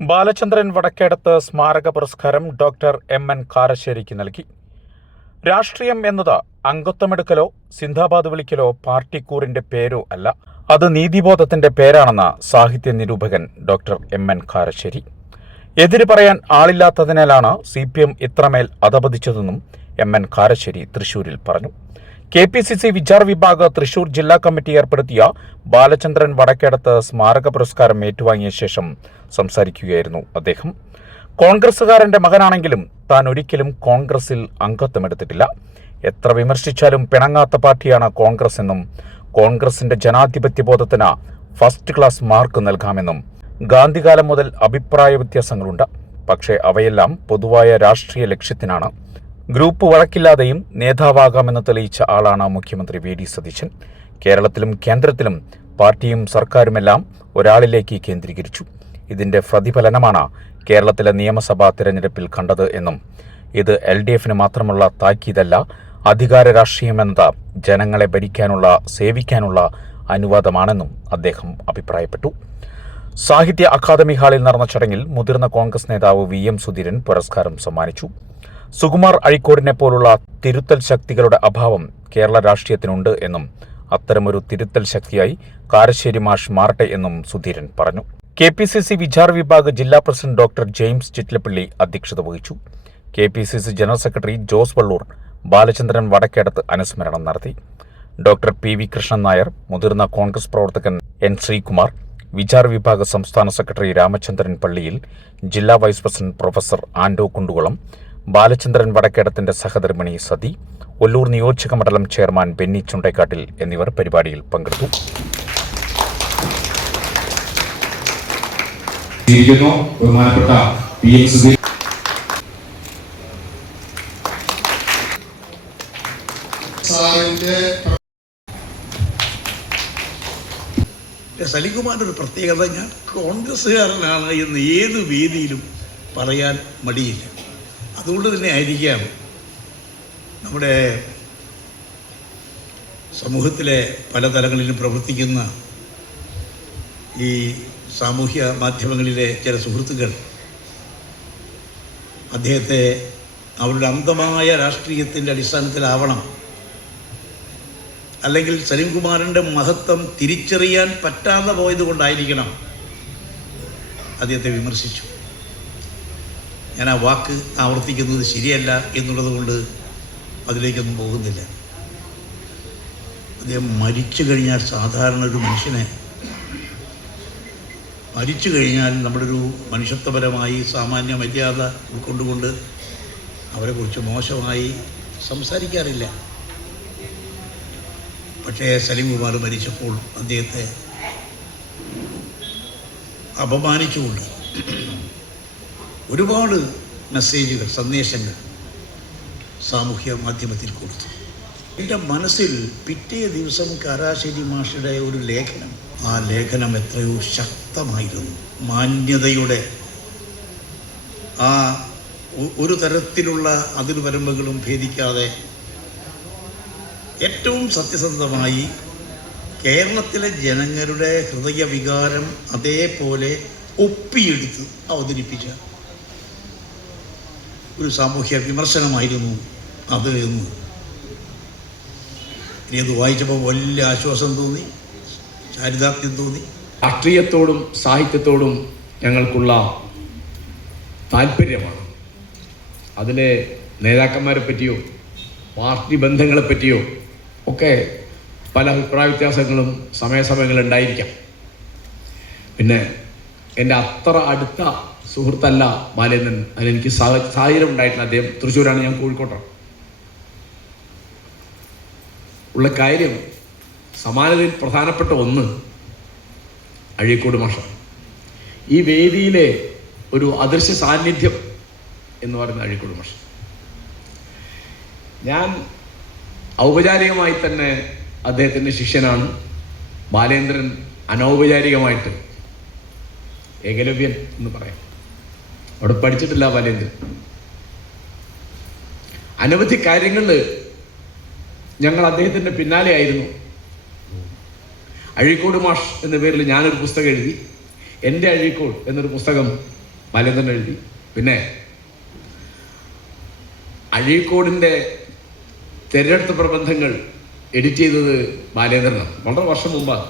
ബാലചന്ദ്രൻ വടക്കേടത്ത് സ്മാരക പുരസ്കാരം ഡോക്ടർ എം.എൻ. കാരശ്ശേരിക്ക് നൽകി. രാഷ്ട്രീയം എന്നത് അംഗത്വമെടുക്കലോ സിന്ദാബാദ് വിളിക്കലോ പാർട്ടിക്കൂറിന്റെ പേരോ അല്ല, അത് നീതിബോധത്തിന്റെ പേരാണെന്ന് സാഹിത്യ നിരൂപകൻ ഡോക്ടർ എം.എൻ. കാരശ്ശേരി. എതിര് പറയാൻ ആളില്ലാത്തതിനാലാണ് CPM ഇത്രമേൽ അധപതിച്ചതെന്നും എം.എൻ. കാരശ്ശേരി തൃശൂരിൽ പറഞ്ഞു. KPCC വിചാർ വിഭാഗ് തൃശൂർ ജില്ലാ കമ്മിറ്റി ഏർപ്പെടുത്തിയ ബാലചന്ദ്രൻ വടക്കേടത്ത് സ്മാരക പുരസ്കാരം ഏറ്റുവാങ്ങിയ ശേഷം സംസാരിക്കുകയായിരുന്നു അദ്ദേഹം. കോൺഗ്രസുകാരന്റെ മകനാണെങ്കിലും താൻ ഒരിക്കലും കോൺഗ്രസിൽ അംഗത്വമെടുത്തിട്ടില്ല. എത്ര വിമർശിച്ചാലും പിണങ്ങാത്ത പാർട്ടിയാണ് കോൺഗ്രസ് എന്നും കോൺഗ്രസിന്റെ ജനാധിപത്യ ബോധത്തിന് ഫസ്റ്റ് ക്ലാസ് മാർക്ക് നൽകാമെന്നും ഗാന്ധികാലം മുതൽ അഭിപ്രായ വ്യത്യാസങ്ങളുണ്ട്. പക്ഷേ അവയെല്ലാം പൊതുവായ രാഷ്ട്രീയ ലക്ഷ്യത്തിനാണ്. ഗ്രൂപ്പ് വഴക്കില്ലാതെയും നേതാവാകാമെന്ന് തെളിയിച്ച ആളാണ് മുഖ്യമന്ത്രി VD സതീശൻ. കേരളത്തിലും കേന്ദ്രത്തിലും പാർട്ടിയും സർക്കാരുമെല്ലാം ഒരാളിലേക്ക് കേന്ദ്രീകരിച്ചു. ഇതിന്റെ പ്രതിഫലനമാണ് കേരളത്തിലെ നിയമസഭാ തിരഞ്ഞെടുപ്പിൽ കണ്ടത് എന്നും ഇത് LDFന് മാത്രമുള്ള താക്കീതല്ല, അധികാര രാഷ്ട്രീയമെന്നത് ജനങ്ങളെ ഭരിക്കാനുള്ള സേവിക്കാനുള്ള അനുവാദമാണെന്നും അദ്ദേഹം അഭിപ്രായപ്പെട്ടു. സാഹിത്യ അക്കാദമി ഹാളിൽ നടന്ന ചടങ്ങിൽ മുതിർന്ന കോൺഗ്രസ് നേതാവ് VM സുധീരൻ പുരസ്കാരം സമ്മാനിച്ചു. സുകുമാർ അഴീക്കോടിനെ പോലുള്ള തിരുത്തൽ ശക്തികളുടെ അഭാവം കേരള രാഷ്ട്രീയത്തിനുണ്ട് എന്നും അത്തരമൊരു തിരുത്തൽ ശക്തിയായി കാരശ്ശേരി മാഷ് മാറട്ടെ എന്നും സുധീരൻ പറഞ്ഞു. KPCC വിചാർ വിഭാഗ് ജില്ലാ പ്രസിഡന്റ് ഡോക്ടർ ജെയിംസ് ചിറ്റിലപ്പള്ളി അധ്യക്ഷത വഹിച്ചു. KPCC general secretary Jose Vallur Balachandran Vadakkedath അനുസ്മരണം നടത്തി. ഡോക്ടർ PV കൃഷ്ണൻ നായർ, മുതിർന്ന കോൺഗ്രസ് പ്രവർത്തകൻ N ശ്രീകുമാർ, വിചാർ വിഭാഗ് സംസ്ഥാന സെക്രട്ടറി രാമചന്ദ്രൻ പള്ളിയിൽ, ജില്ലാ വൈസ് പ്രസിഡന്റ് പ്രൊഫസർ ആൻഡോ കുണ്ടുകുളം, ബാലചന്ദ്രൻ വടക്കേടത്തിന്റെ സഹധർമ്മിണി സതി, ഒല്ലൂർ നിയോജക മണ്ഡലം ചെയർമാൻ ബെന്നി ചുണ്ടേക്കാട്ടിൽ എന്നിവർ പരിപാടിയിൽ പങ്കെടുത്തു. സലികുമാറിന്റെ ഒരു പ്രത്യേകത, ഞാൻ കോൺഗ്രസ്സുകാരനാണ് എന്ന് ഏത് വേദിയിലും പറയാൻ മടിയില്ല. അതുകൊണ്ട് തന്നെ ആയിരിക്കാം നമ്മുടെ സമൂഹത്തിലെ പല തലങ്ങളിലും പ്രവർത്തിക്കുന്ന ഈ സാമൂഹ്യ മാധ്യമങ്ങളിലെ ചില സുഹൃത്തുക്കൾ അദ്ദേഹത്തെ അവരുടെ അന്ധമായ രാഷ്ട്രീയത്തിൻ്റെ അടിസ്ഥാനത്തിലാവണം, അല്ലെങ്കിൽ സലിംകുമാറിൻ്റെ മഹത്വം തിരിച്ചറിയാൻ പറ്റാതെ പോയതുകൊണ്ടായിരിക്കണം അദ്ദേഹത്തെ വിമർശിച്ചു. ഞാൻ ആ വാക്ക് ആവർത്തിക്കുന്നത് ശരിയല്ല എന്നുള്ളത് കൊണ്ട് അതിലേക്കൊന്നും പോകുന്നില്ല. അദ്ദേഹം മരിച്ചു കഴിഞ്ഞാൽ, സാധാരണ ഒരു മനുഷ്യനെ മരിച്ചു കഴിഞ്ഞാൽ നമ്മളൊരു മനുഷ്യത്വപരമായി സാമാന്യ മര്യാദ ഉൾക്കൊണ്ടുകൊണ്ട് അവരെക്കുറിച്ച് മോശമായി സംസാരിക്കാറില്ല. പക്ഷേ സലിംകുമാർ മരിച്ചപ്പോൾ അദ്ദേഹത്തെ അപമാനിച്ചുകൊണ്ട് ഒരുപാട് മെസ്സേജുകൾ, സന്ദേശങ്ങൾ സാമൂഹ്യ മാധ്യമത്തിൽ കൊടുത്തു. എൻ്റെ മനസ്സിൽ പിറ്റേ ദിവസം കാരശ്ശേരി മാഷയുടെ ഒരു ലേഖനം, ആ ലേഖനം എത്രയോ ശക്തമായിരുന്നു. മാന്യതയുടെ ആ ഒരു തരത്തിലുള്ള അതിർവരമ്പുകളും ഭേദിക്കാതെ ഏറ്റവും സത്യസന്ധമായി കേരളത്തിലെ ജനങ്ങളുടെ ഹൃദയവികാരം അതേപോലെ ഒപ്പിയെടുത്ത് അവതരിപ്പിച്ച ഒരു സാമൂഹ്യ വിമർശനമായിരുന്നു അത് എന്ന് ഇത് വായിച്ചപ്പോൾ വലിയ ആശ്വാസം തോന്നി, ചാരിതാർത്ഥ്യം തോന്നി. രാഷ്ട്രീയത്തോടും സാഹിത്യത്തോടും ഞങ്ങൾക്കുള്ള താല്പര്യമാണ്. അതിലെ നേതാക്കന്മാരെ പറ്റിയോ പാർട്ടി ബന്ധങ്ങളെ പറ്റിയോ ഒക്കെ പല അഭിപ്രായ വ്യത്യാസങ്ങളും സമയങ്ങളുണ്ടായിരിക്കാം. പിന്നെ എൻ്റെ അത്ര അടുത്ത സുഹൃത്തല്ല ബാലേന്ദ്രൻ. അതിലെനിക്ക് സാഹചര്യം ഉണ്ടായിട്ടില്ല. അദ്ദേഹം തൃശ്ശൂരാണ്, ഞാൻ കോഴിക്കോട്ടാണ്. ഉള്ള കാര്യം, സമാനതയിൽ പ്രധാനപ്പെട്ട ഒന്ന് അഴീക്കോട് മാഷ. ഈ വേദിയിലെ ഒരു അദൃശ്യ സാന്നിധ്യം എന്ന് പറയുന്ന അഴീക്കോട് മാഷ. ഞാൻ ഔപചാരികമായി തന്നെ അദ്ദേഹത്തിൻ്റെ ശിഷ്യനാണ്. ബാലേന്ദ്രൻ അനൗപചാരികമായിട്ട് ഏകലവ്യൻ എന്ന് പറയാം. അവിടെ പഠിച്ചിട്ടില്ല ബാലേന്ദ്രൻ. അനവധി കാര്യങ്ങളിൽ ഞങ്ങൾ അദ്ദേഹത്തിൻ്റെ പിന്നാലെ ആയിരുന്നു. അഴീക്കോട് മാഷ് എന്ന പേരിൽ ഞാനൊരു പുസ്തകം എഴുതി. എൻ്റെ അഴീക്കോട് എന്നൊരു പുസ്തകം ബാലേന്ദ്രൻ എഴുതി. പിന്നെ അഴീക്കോടിൻ്റെ തിരഞ്ഞെടുപ്പ് പ്രബന്ധങ്ങൾ എഡിറ്റ് ചെയ്തത് ബാലേന്ദ്രനാണ്. വളരെ വർഷം മുമ്പാണ്.